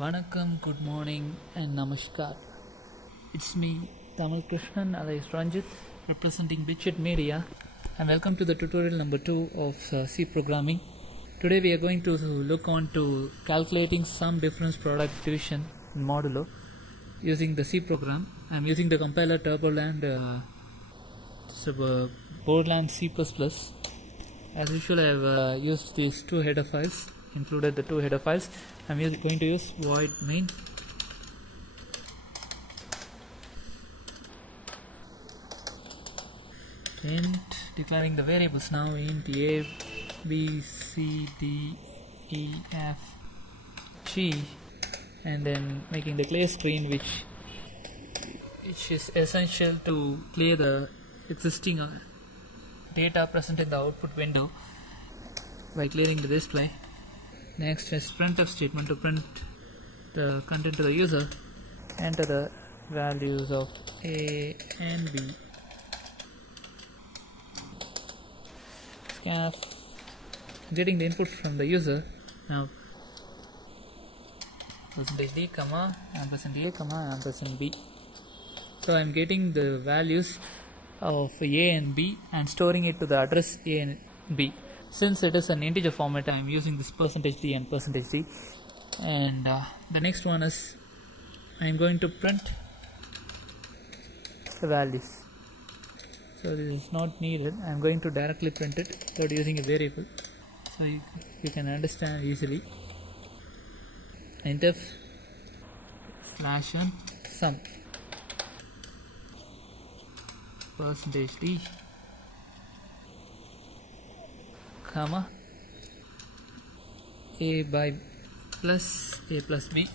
Vanakkam, good morning and namaskar. It's me, Tamal Krishnan alias Ranjit, representing Bitchit Media, and welcome to the tutorial number 2 of C programming. Today we are going to look on to calculating sum difference product division in modulo using the C program. I'm using the compiler Turboland, Borland C++. As usual, I've used these two header files, included the two header files. I'm going to use void main int, declaring the variables now int a, b, c, d, e, f, g, and then making the clear screen, which is essential to clear the existing data present in the output window by clearing the display. Next is printf statement to print the content to the user. Enter the values of a and b. Scanf, getting the input from the user. Now %d, ampersand a, ampersand b. So I'm getting the values of a and b and storing it to the address a and b. Since it is an integer format, I am using this %d and %d. And the next one is I am going to print the values. So this is not needed. I am going to directly print it without using a variable, so you can understand easily. Printf /n sum %d, comma a by plus a plus b.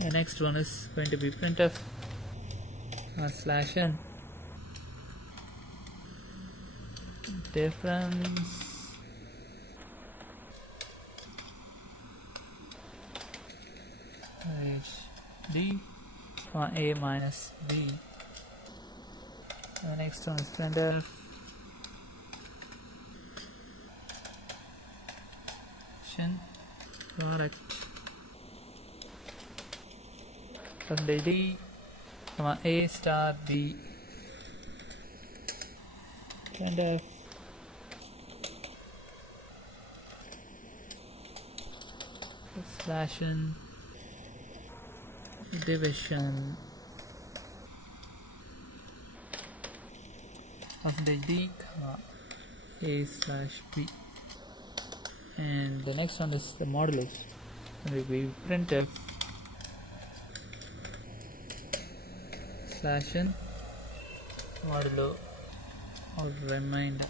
The next one is going to be printf /n difference d, a minus b. The next one is printf product %d, a star b. Printf /n division %d, a/b. And the next one is the modulus, and we will be printf /n modulo or remainder.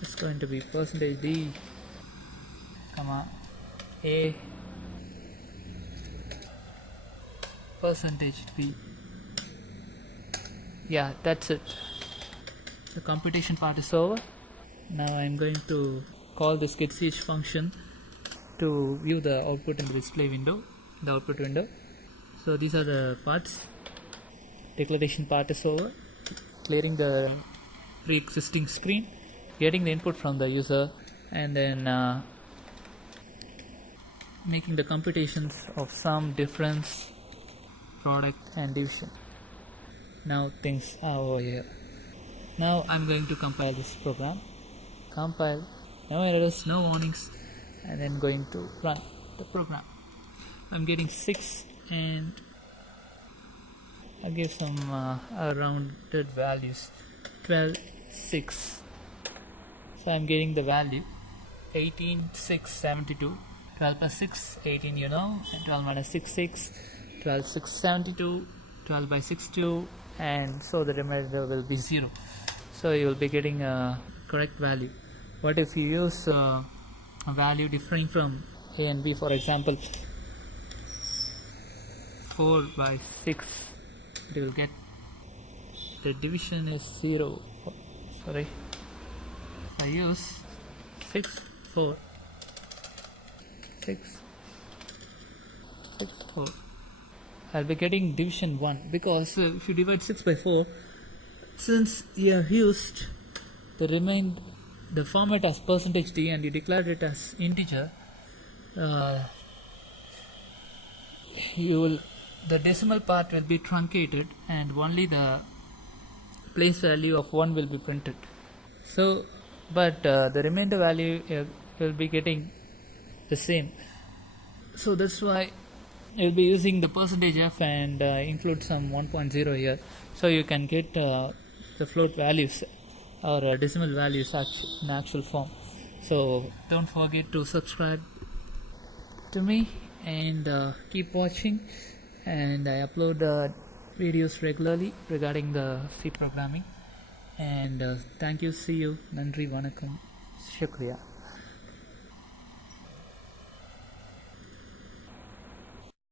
It's going to be %d, a, %b. Yeah, that's it. The computation part is over. Now I'm going to call this getch function to view the output in the display window, the output window. So these are the parts. Declaration part is over, clearing the pre-existing screen, getting the input from the user, and then making the computations of sum, difference, product and division. Now things are over here. Now I'm going to compile this program. Compile, no errors, no warnings, and then going to run the program. I'm getting 6, and I'll give some rounded values, 12, 6. So I'm getting the value 18, 6, 72. 12 plus 6, 18, and 12 minus 6, 6. 12, 6, 72. 12 by 6, 2, and so the remainder will be 0. So you will be getting a correct value. What if you use a value differing from a and b? For example, 4 by 6, you will get the division is 0. Sorry, if I use 6, 4, 6, 6, 4, I'll be getting division 1, because if you divide 6 by 4, since you have used the the format as %d and you declared it as integer, the decimal part will be truncated and only the place value of 1 will be printed. So, but the remainder value will be getting the same. So that's why you'll be using the %f and include some 1.0 here, so you can get the float values or decimal values in actual form. So don't forget to subscribe to me and keep watching, and I upload videos regularly regarding the C programming. And thank you, see you, Nandri, Vanakkam, Shukriya.